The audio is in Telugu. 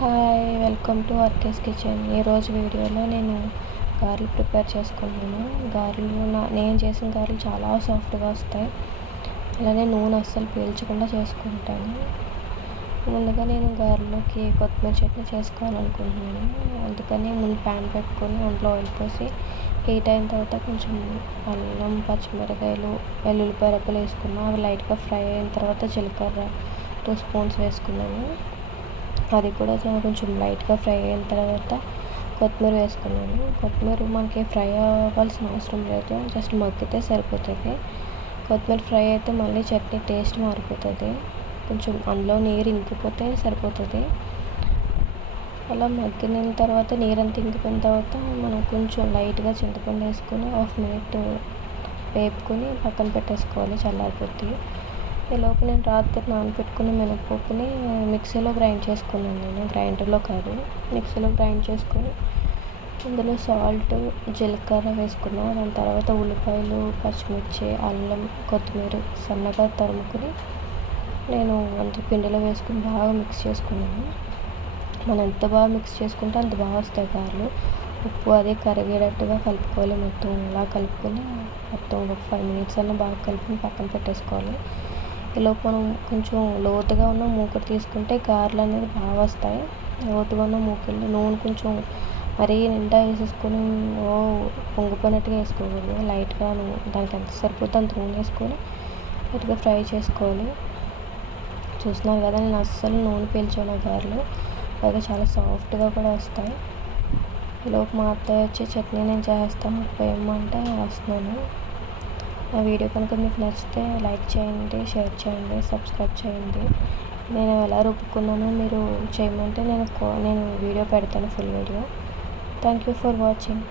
Hi, welcome to RK's kitchen. ఈరోజు వీడియోలో నేను గారెలు ప్రిపేర్ చేసుకున్నాను. నేను చేసిన గారెలు చాలా సాఫ్ట్గా వస్తాయి. అలానే నూనె అస్సలు పీల్చకుండా చేసుకుంటాను. ముందుగా నేను గారెలోకి కొత్తిమీర చట్నీ చేసుకోవాలనుకుంటున్నాను. అందుకని ముందు ప్యాన్ పెట్టుకొని అందులో ఆయిల్ పోసి హీట్ అయిన తర్వాత కొంచెం అల్లం, పచ్చిమిరకాయలు, వెల్లుల్లిపాయ రెబ్బలు వేసుకున్నాను. అవి లైట్గా ఫ్రై అయిన తర్వాత జీలకర్ర 2 స్పూన్స్ వేసుకున్నాను. అది కూడా కొంచెం లైట్గా ఫ్రై అయిన తర్వాత కొత్తిమీర వేసుకున్నాను. కొత్తిమీర మనకి ఫ్రై అవ్వాల్సిన అవసరం లేదు, జస్ట్ మగ్గితే సరిపోతుంది. కొత్తిమీర ఫ్రై అయితే మళ్ళీ చట్నీ టేస్ట్ మారిపోతుంది. కొంచెం అందులో నీరు ఇంకిపోతే సరిపోతుంది. అలా మగ్గిన తర్వాత నీరంతా ఇంకిపోయిన తర్వాత మనం కొంచెం లైట్గా చింతపండు వేసుకొని 1/2 మినిట్ వేపుకొని పక్కన పెట్టేసుకోవాలి, చల్లారిపోద్ది. ఈలోపు నేను రాత్రి నానబెట్టుకున్న మినపప్పుని మిక్సీలో గ్రైండ్ చేసుకున్నాను. నేను గ్రైండర్లో కాదు, మిక్సీలో గ్రైండ్ చేసుకొని అందులో సాల్ట్, జీలకర్ర వేసుకున్నాను. దాని తర్వాత ఉల్లిపాయలు, పచ్చిమిర్చి, అల్లం, కొత్తిమీర సన్నగా తరుముకొని నేను అంత పిండిలో వేసుకుని బాగా మిక్స్ చేసుకున్నాను. మనం ఎంత బాగా మిక్స్ చేసుకుంటే అంత బాగా వస్తాయి గారెలు. ఉప్పు అది కరిగేటట్టుగా కలుపుకోవాలి. మొత్తం ఇలా కలుపుకొని మొత్తం ఒక 5 మినిట్స్ అన్న బాగా కలుపుకొని పక్కన పెట్టేసుకోవాలి. ఈలోపు మనం కొంచెం లోతుగా ఉన్న మూకుడు తీసుకుంటే గారెలు అనేది బాగా వస్తాయి. లోతుగా ఉన్న మూకుడులో నూనె కొంచెం మరీ నిండా వేసేసుకొని పొంగిపోయినట్టుగా వేసుకోకూడదు. లైట్గా దానికి ఎంత సరిపోతే అంత నూనె వేసుకొని లైట్గా ఫ్రై చేసుకోవాలి. చూస్తున్నారు కదా, నేను అస్సలు నూనె పీల్చాను గారెలు, పైగా చాలా సాఫ్ట్గా కూడా వస్తాయి. ఈలోపు మా అత్తయ్య వచ్చి చట్నీ నేను చేస్తాను వేయమంటే వేస్తున్నాను. నా వీడియో కనుక మీకు నచ్చితే లైక్ చేయండి, షేర్ చేయండి, సబ్స్క్రైబ్ చేయండి. నేను ఎలా రుబ్బుకున్నానో మీరు చేయమంటే నేను వీడియో పెడతాను, full video. Thank you for watching.